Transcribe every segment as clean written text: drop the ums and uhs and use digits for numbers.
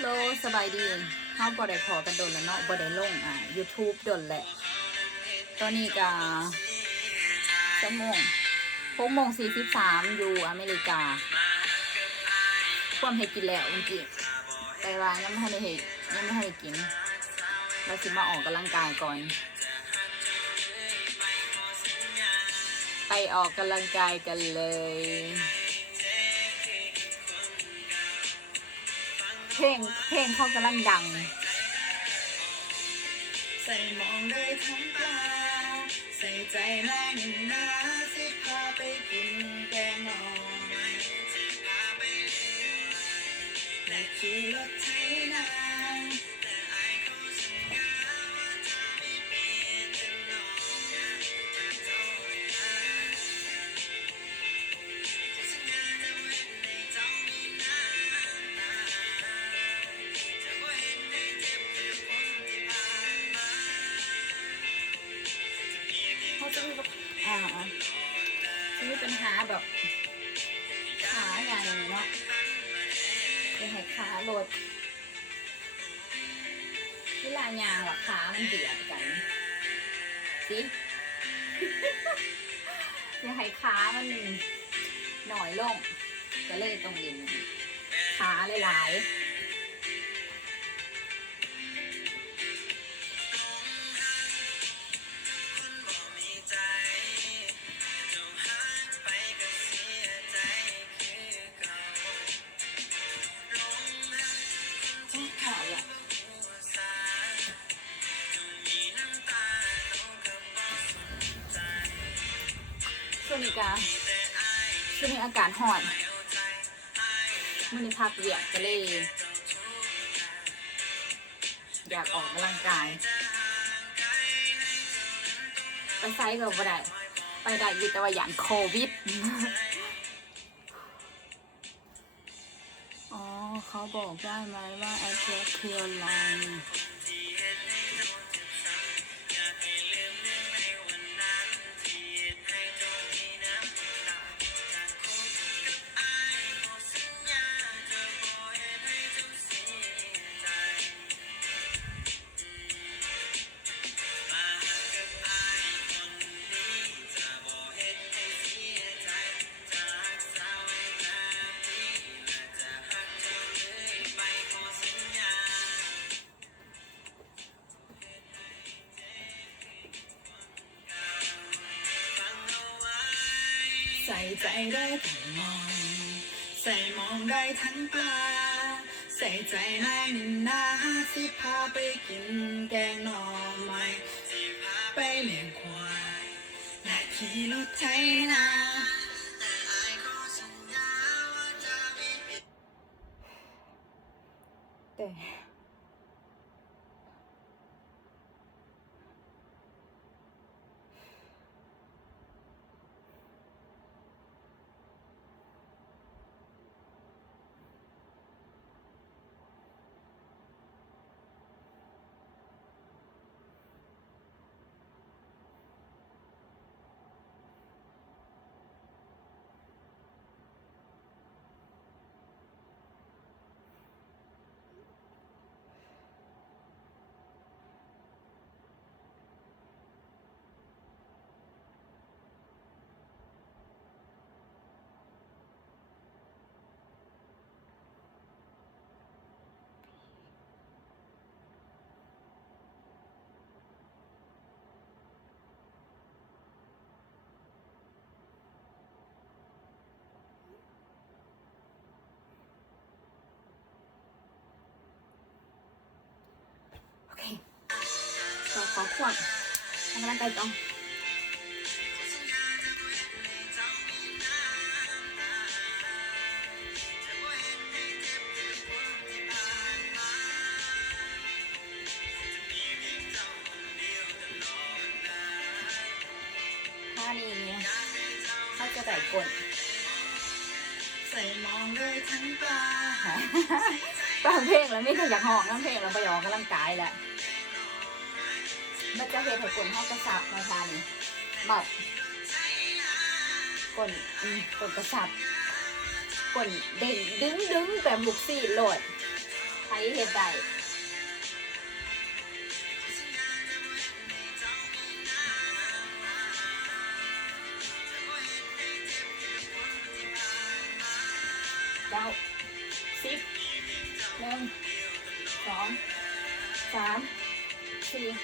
โลสบายดีเฮาบ่ได้พอกันโดนแล้วเนาะบ่ได้ลงYouTube โดนแหละตอนนี้ก็6:43อยู่อเมริกาความเฮ็ดกินแล้วจริงๆแต่ว่ายังไม่ทันได้เฮ็ดยังไม่ทันได้กินเราสิมาออกกำลังกายก่อนไปออกกำลังกายกันเลยเพลงเขากำลังดังใส่มองได้ทั้งตาใส่ใจนายหนึ่งนาสิพาไปกินแกงหน่อและขี่รถไถนาเขาจะมีปัญหาแบบขาใหญ่เนาะเป็นให้ขาลดเวลายางแบบขามันเบียดกันสิ อย่าให้ขามันหน่อยลงก็เลยต้องเล่นขาหลายๆช่วงนี้อากาศร้อนมื้อนี้พักเวียกก็เลยอยากออกกำลังกายไปไซส์ก็บ่ได้ไปได้อยู่แต่ว่าอย่างโควิด อ๋อเขาบอกได้ไหมว่าไอ้แจ็คคืออะไรใส่ใจได้ทั้งมองใส่มองได้ทั้งปลาใส่ใจนายหนึ่งนาสิพาไปกินแกงหน่อไม้สิพาไปเลี้ยงควายและขี่รถไถนาแต่ โอเคขอขวดทำกำลังกายต่อท่านี้เขาจะได้กด ใส่มองได้ทั้งปลา ฟังเพลงแล้วไม่เคยอยากห้องน้ำเพลงแล้วไปออกกำลังกายแหละมันจะเห็นให้กลนห้องกระสับมาทานแบบกลกระสับกลเด้งดึงแบบลูกซี่โหลด ใครเห็ดได้9 10 1 2 3 4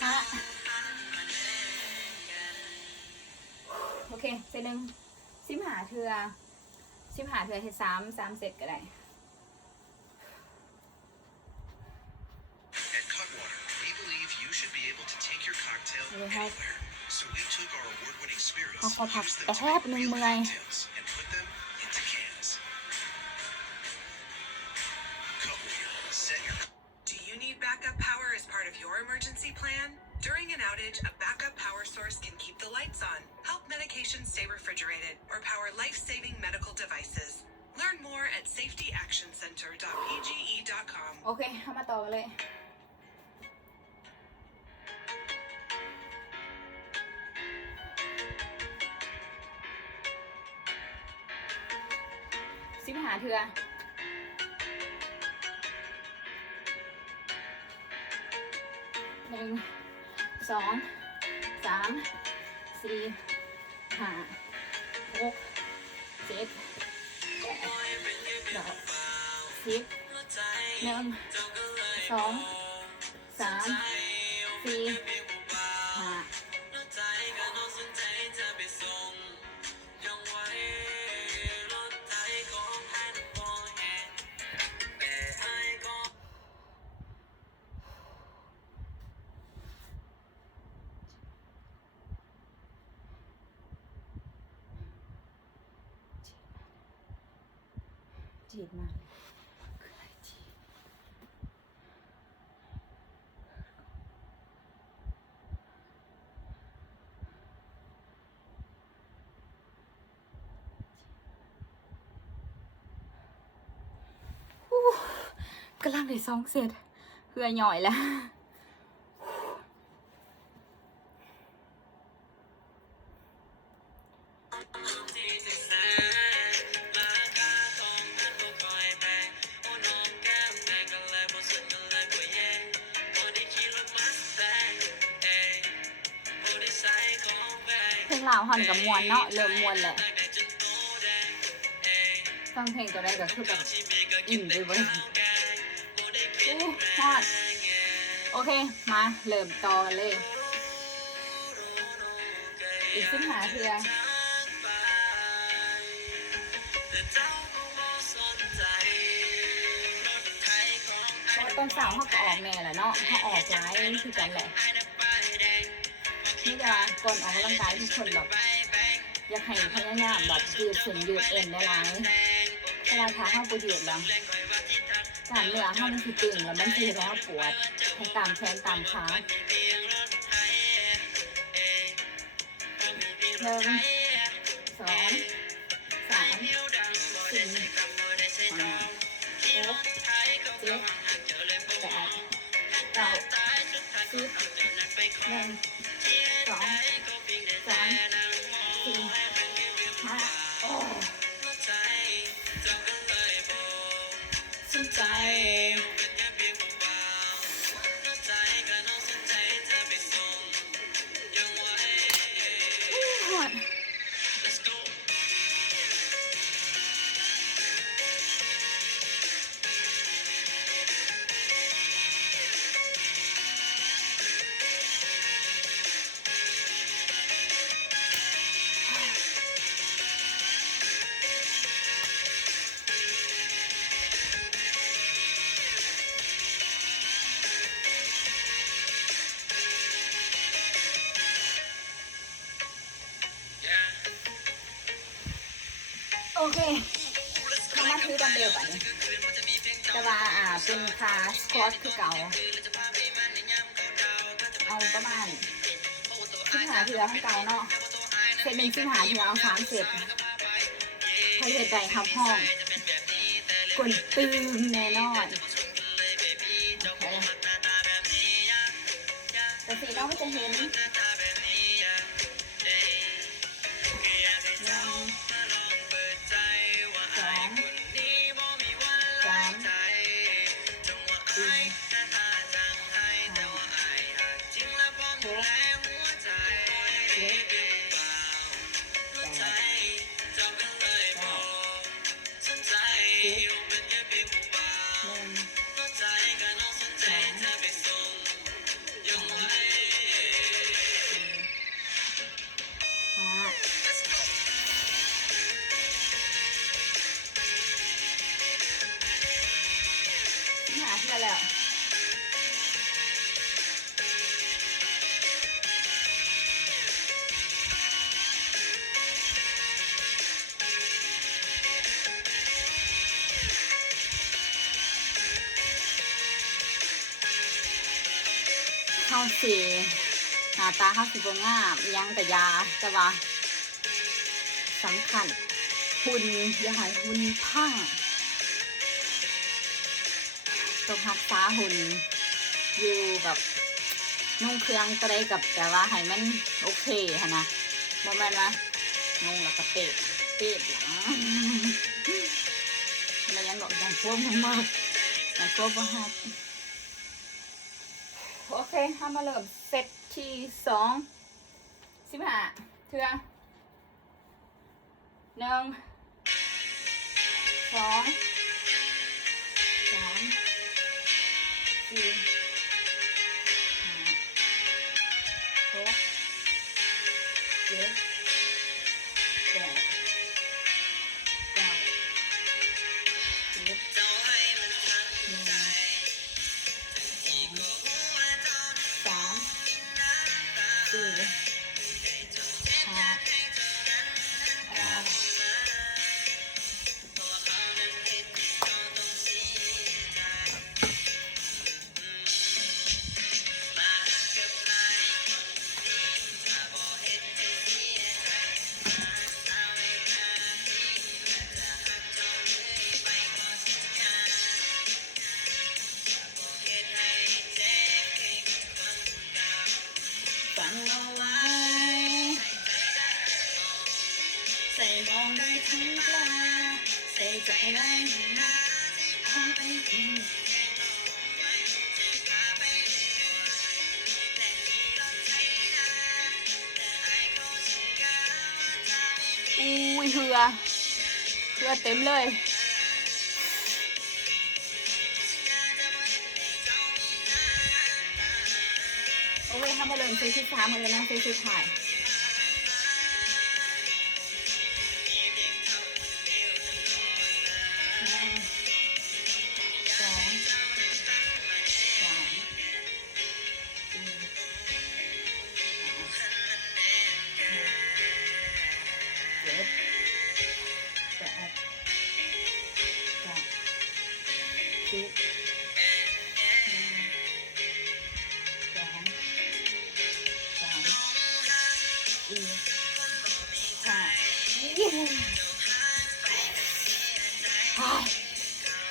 5โอเคเซตหนึ่ง15 เทื่อเฮ็ด3 เซตก็ได้ At Cutwater, we believe you should be able to take your cocktail Okay. anywhere. So we took our award-winning spirits, ขอพัก used them แต่ to แทบ make นึง real เมื่อย cocktails, and put them into cans. Cutwater, set your Do you need backup power as part of your emergency plan? During an outage, a backup power source can keep the lights on, help medications stay refrigerated, or power life-saving medical devices. Learn more at safetyactioncenter.pge.com. โอเคเข้ามาต่อกันเลย15 เทื่อ1 2 3 4 5 6 7 8 9 10 1 2 3 4 5จีบมากคืออะไรจีบกำลังได้2 เสร็จเพื่อหน่อยแล้ว เพลงลาวหันกับมวนเนาะเริ่มมวนแหละฟังเพลงตัวได้ก็คือแบบอิ่มไปเว้ยอู้ฮอดโอเคมาเริ่มต่อเลยอีก15 เทื่อเพราะตอนสาวเขาก็ออกแม่แหละเนาะเขาออกร้ายคือกันแหละนี่จะก่อนออกกำลังกายทุกคนแบบอยากให้พยายามแบบยืดเส้นยืดเอ็นได้หลายเวลาขาเข้าประโยชน์แล้วการเนื้อเข้ามันสิตึงแล้วมันสิแล้วปวดให้ตามแขนตามขา1 2 3 4 5 6 7 8 9 10 1 2 3 4 5โอ้ชื่นใจหอดโอเคเขามาถือดัมเบลป่ะเนี่ยแต่ว่าเป็นคาสควอตคือเก่าเอาประมาณ15 เทื่อให้เก่าเนาะเสร็จ1 15 เทื่อเอา3 เสร็จใครเห็นใจครับห้องกดตึงแน่นอนแต่สีน้องไม่จะเห็น1 2 3 4 5 6 7 8 9 10 าสิหน้าตาเฮาสิบ่งามอิหยังแต่ยาแต่ว่าสำคัญหุ่นอย่าให้หุ่นพังต้องรักษาหุ่นอยู่แบบนุ่งเครื่องก็ได้กับแต่ว่าให้มันโอเคค่ะนะบ่แม่นว่านุ่งแล้วก็เป๊ะหลังแล้วยังบอกยังพวกมันมากยังพวกบ่ฮักโอเคทำมาเริ่มเซตที่15เทื่อ1 2 3 4 5 6 7 8 9 ฟังเอาไว้ใส่มองได้ทั้งปลาใส่ใจไว้นะพอไปกินอุ้ยเหือเต็มเลยโอเคทำมาเลยเซตที่3มาเลยนะเซตสุดท้าย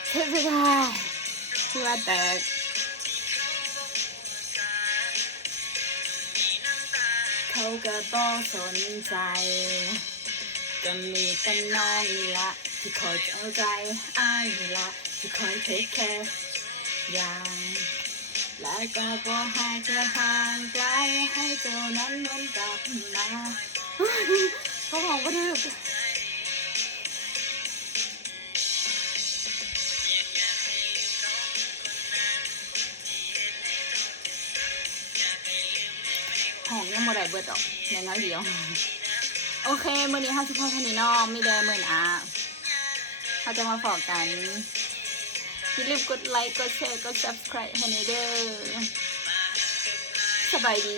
เทสุดท้ายเพื่อแตกเขาก็บอกสนใจก็มีแต่น้องนี่ละที่คอยเอาใจอ้ายนี่ละที่คอยเทคแคร์อย่างและก็บอกให้เธอห่างไกลให้เจ้านั้นวนกลับมาเขาบอกว่าดื้อห้องยังบ่ได้เบิดดอกยังน้อยเดียวโอเคมื้อนี้50 เท่านี้เนาะมีแดมื้อนะเขาจะมาฝากกันอย่าลืมกดไลค์กดแชร์กด Subscribe ให้ในเด้อสบายดี